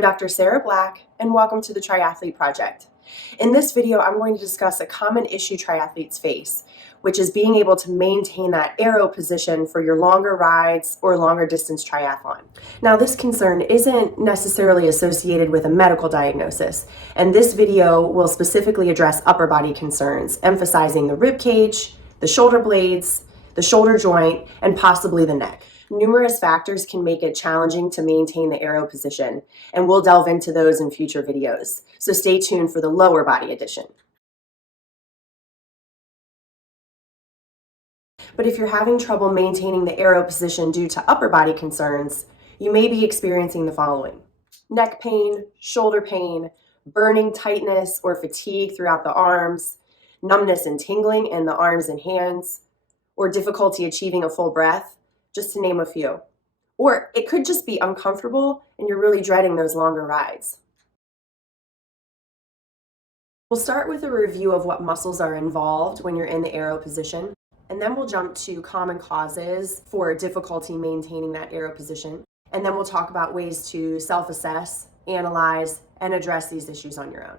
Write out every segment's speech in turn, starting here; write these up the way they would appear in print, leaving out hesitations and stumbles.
I'm Dr. Sarah Black, and welcome to the Triathlete Project. In this video, I'm going to discuss a common issue triathletes face, which is being able to maintain that aero position for your longer rides or longer distance triathlon. Now, this concern isn't necessarily associated with a medical diagnosis, and this video will specifically address upper body concerns, emphasizing the rib cage, the shoulder blades, the shoulder joint, and possibly the neck. Numerous factors can make it challenging to maintain the aero position, and we'll delve into those in future videos. So stay tuned for the lower body edition. But if you're having trouble maintaining the aero position due to upper body concerns, you may be experiencing the following: neck pain, shoulder pain, burning tightness or fatigue throughout the arms, numbness and tingling in the arms and hands, or difficulty achieving a full breath, just to name a few. Or it could just be uncomfortable and you're really dreading those longer rides. We'll start with a review of what muscles are involved when you're in the aero position, and then we'll jump to common causes for difficulty maintaining that aero position, and then we'll talk about ways to self-assess, analyze, and address these issues on your own.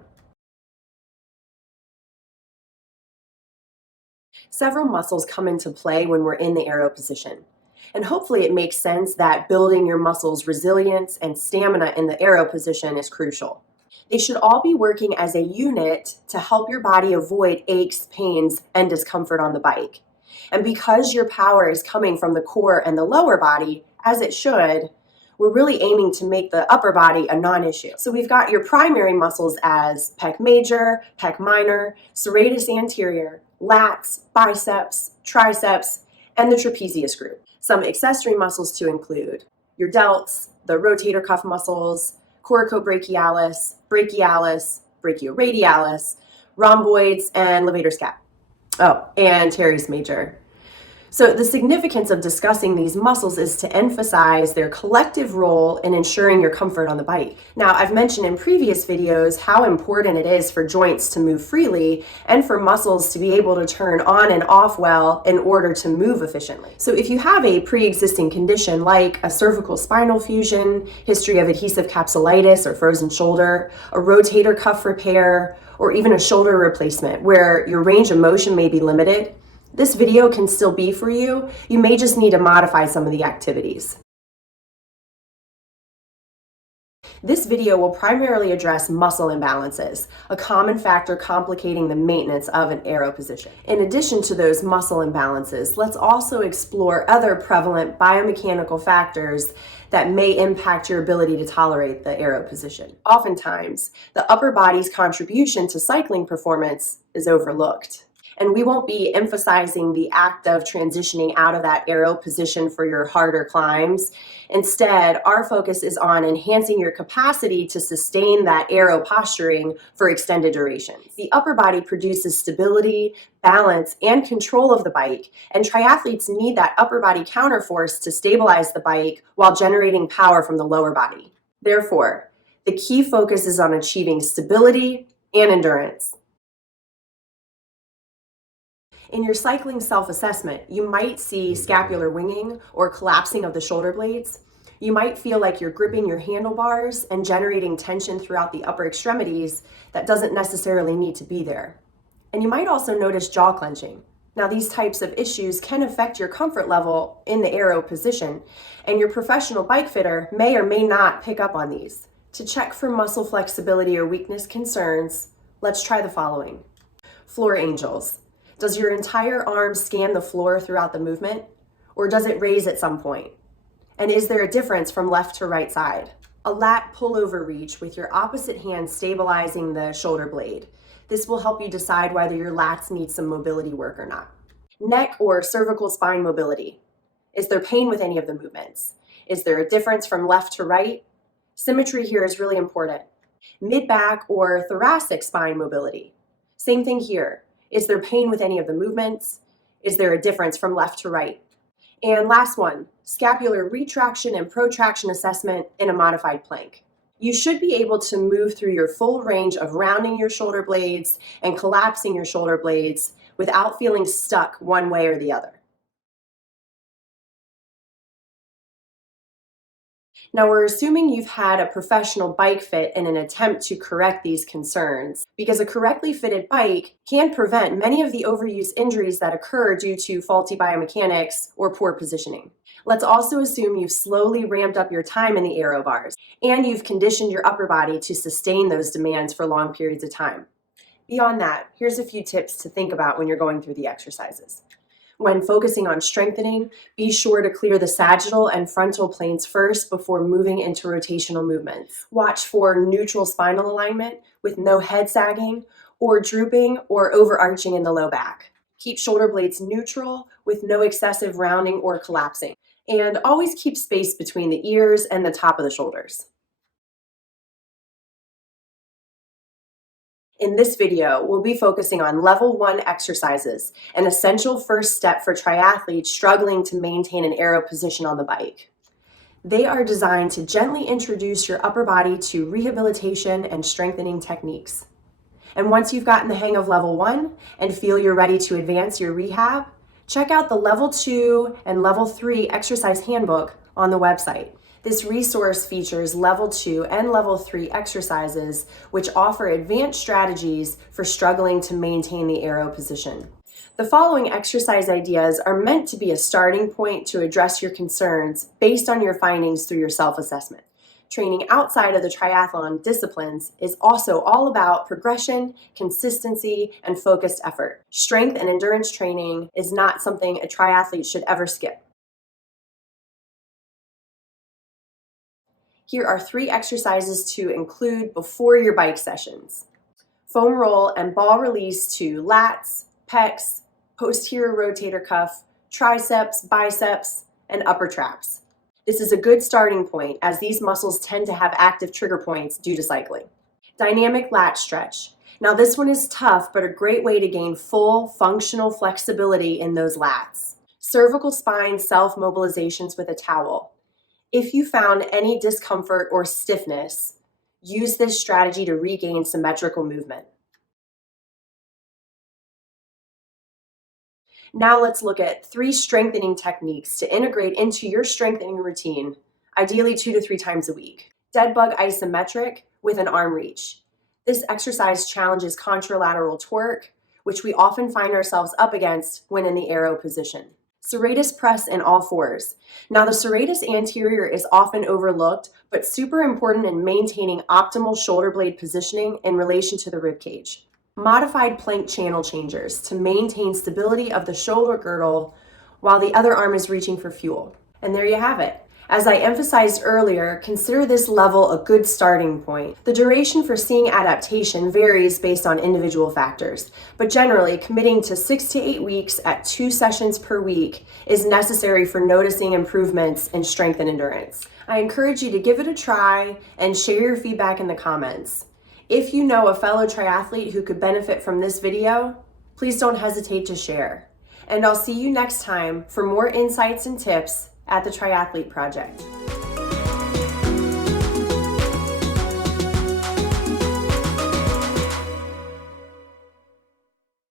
Several muscles come into play when we're in the aero position. And hopefully it makes sense that building your muscles' resilience and stamina in the aero position is crucial. They should all be working as a unit to help your body avoid aches, pains, and discomfort on the bike. And because your power is coming from the core and the lower body, as it should, we're really aiming to make the upper body a non-issue. So we've got your primary muscles as pec major, pec minor, serratus anterior, lats, biceps, triceps, and the trapezius group. Some accessory muscles to include your delts, the rotator cuff muscles, coracobrachialis, brachialis, brachioradialis, rhomboids, and levator scap. Oh, and teres major. So the significance of discussing these muscles is to emphasize their collective role in ensuring your comfort on the bike. Now, I've mentioned in previous videos how important it is for joints to move freely and for muscles to be able to turn on and off well in order to move efficiently. So if you have a pre-existing condition like a cervical spinal fusion, history of adhesive capsulitis or frozen shoulder, a rotator cuff repair, or even a shoulder replacement where your range of motion may be limited, this video can still be for you. You may just need to modify some of the activities. This video will primarily address muscle imbalances, a common factor complicating the maintenance of an aero position. In addition to those muscle imbalances, let's also explore other prevalent biomechanical factors that may impact your ability to tolerate the aero position. Oftentimes, the upper body's contribution to cycling performance is overlooked. And we won't be emphasizing the act of transitioning out of that aero position for your harder climbs. Instead, our focus is on enhancing your capacity to sustain that aero posturing for extended durations. The upper body produces stability, balance, and control of the bike, and triathletes need that upper body counterforce to stabilize the bike while generating power from the lower body. Therefore, the key focus is on achieving stability and endurance. In your cycling self-assessment, you might see scapular winging or collapsing of the shoulder blades. You might feel like you're gripping your handlebars and generating tension throughout the upper extremities that doesn't necessarily need to be there. And you might also notice jaw clenching. Now, these types of issues can affect your comfort level in the aero position, and your professional bike fitter may or may not pick up on these. To check for muscle flexibility or weakness concerns, let's try the following. Floor angels. Does your entire arm scan the floor throughout the movement, or does it raise at some point? And is there a difference from left to right side? A lat pullover reach with your opposite hand stabilizing the shoulder blade. This will help you decide whether your lats need some mobility work or not. Neck or cervical spine mobility. Is there pain with any of the movements? Is there a difference from left to right? Symmetry here is really important. Mid-back or thoracic spine mobility. Same thing here. Is there pain with any of the movements? Is there a difference from left to right? And last one, scapular retraction and protraction assessment in a modified plank. You should be able to move through your full range of rounding your shoulder blades and collapsing your shoulder blades without feeling stuck one way or the other. Now, we're assuming you've had a professional bike fit in an attempt to correct these concerns, because a correctly fitted bike can prevent many of the overuse injuries that occur due to faulty biomechanics or poor positioning. Let's also assume you've slowly ramped up your time in the aero bars, and you've conditioned your upper body to sustain those demands for long periods of time. Beyond that, here's a few tips to think about when you're going through the exercises. When focusing on strengthening, be sure to clear the sagittal and frontal planes first before moving into rotational movements. Watch for neutral spinal alignment with no head sagging or drooping or overarching in the low back. Keep shoulder blades neutral with no excessive rounding or collapsing. And always keep space between the ears and the top of the shoulders. In this video, we'll be focusing on level 1 exercises, an essential first step for triathletes struggling to maintain an aero position on the bike. They are designed to gently introduce your upper body to rehabilitation and strengthening techniques. And once you've gotten the hang of level 1 and feel you're ready to advance your rehab, check out the level 2 and level 3 exercise handbook on the website. This resource features level 2 and level 3 exercises, which offer advanced strategies for struggling to maintain the aero position. The following exercise ideas are meant to be a starting point to address your concerns based on your findings through your self-assessment. Training outside of the triathlon disciplines is also all about progression, consistency, and focused effort. Strength and endurance training is not something a triathlete should ever skip. Here are 3 exercises to include before your bike sessions. Foam roll and ball release to lats, pecs, posterior rotator cuff, triceps, biceps, and upper traps. This is a good starting point as these muscles tend to have active trigger points due to cycling. Dynamic lat stretch. Now this one is tough, but a great way to gain full functional flexibility in those lats. Cervical spine self-mobilizations with a towel. If you found any discomfort or stiffness, use this strategy to regain symmetrical movement. Now let's look at 3 strengthening techniques to integrate into your strengthening routine, ideally 2 to 3 times a week. Dead bug isometric with an arm reach. This exercise challenges contralateral torque, which we often find ourselves up against when in the aero position. Serratus press in all fours. Now the serratus anterior is often overlooked, but super important in maintaining optimal shoulder blade positioning in relation to the rib cage. Modified plank channel changers to maintain stability of the shoulder girdle while the other arm is reaching for fuel. And there you have it. As I emphasized earlier, consider this level a good starting point. The duration for seeing adaptation varies based on individual factors, but generally committing to 6 to 8 weeks at 2 sessions per week is necessary for noticing improvements in strength and endurance. I encourage you to give it a try and share your feedback in the comments. If you know a fellow triathlete who could benefit from this video, please don't hesitate to share. And I'll see you next time for more insights and tips at the Triathlete Project.